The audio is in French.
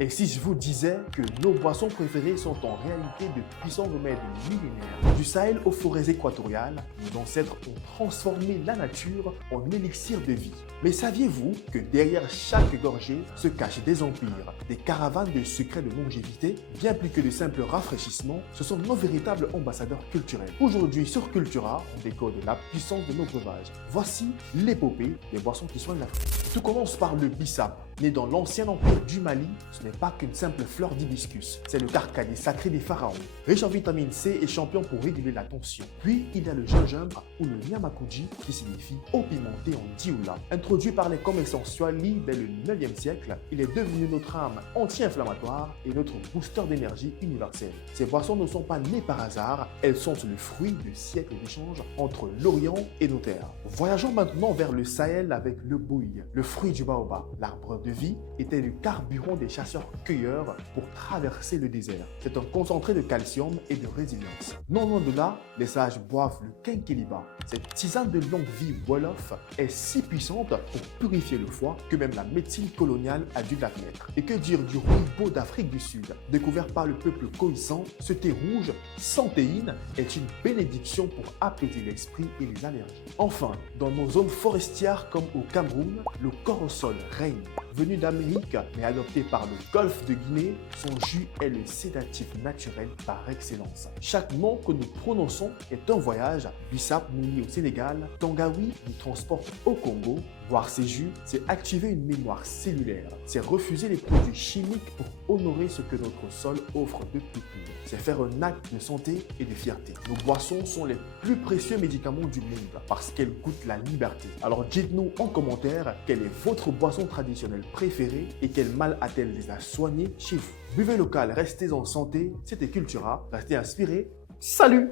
Et si je vous disais que nos boissons préférées sont en réalité de puissants remèdes millénaires? Du Sahel aux forêts équatoriales, nos ancêtres ont transformé la nature en élixir de vie. Mais saviez-vous que derrière chaque gorgée se cachent des empires, des caravanes de secrets de longévité? Bien plus que de simples rafraîchissements, ce sont nos véritables ambassadeurs culturels. Aujourd'hui sur Cultura, on décode la puissance de nos breuvages. Voici l'épopée des boissons qui soignent l'Afrique. Tout commence par le bissap. Né dans l'ancien empire du Mali, ce n'est pas qu'une simple fleur d'hibiscus, c'est le carcadé sacré des pharaons. Riche en vitamine C et champion pour réguler la tension. Puis il y a le gingembre ou le nyamakuji qui signifie eau pimentée en dioula. Introduit par les commerçants Swahili dès le 9e siècle, il est devenu notre âme anti-inflammatoire et notre booster d'énergie universel. Ces boissons ne sont pas nées par hasard, elles sont le fruit de siècles d'échanges entre l'Orient et nos terres. Voyageons maintenant vers le Sahel avec le bouille, le fruit du baobab. L'arbre de vie était le carburant des chasseurs-cueilleurs pour traverser le désert. C'est un concentré de calcium et de résilience. Non loin de là, les sages boivent le kenkeliba. Cette tisane de longue vie wolof est si puissante pour purifier le foie que même la médecine coloniale a dû l'admettre. Et que dire du rooibos d'Afrique du Sud? Découvert par le peuple khoisan, ce thé rouge sans théine est une bénédiction pour apaiser l'esprit et les allergies. Enfin, dans nos zones forestières comme au Cameroun, le corosol règne. Venu d'Amérique, mais adopté par le golfe de Guinée, son jus est le sédatif naturel par excellence. Chaque nom que nous prononçons est un voyage. Bissap muni au Sénégal, Tangawi nous transporte au Congo. Boire ces jus, c'est activer une mémoire cellulaire. C'est refuser les produits chimiques pour honorer ce que notre sol offre de plus pur. C'est faire un acte de santé et de fierté. Nos boissons sont les plus précieux médicaments du monde parce qu'elles goûtent la liberté. Alors dites-nous en commentaire quelle est votre boisson traditionnelle préférée et quel mal a-t-elle les a soignés chez vous. Buvez local, restez en santé. C'était Cultura, restez inspirés. Salut!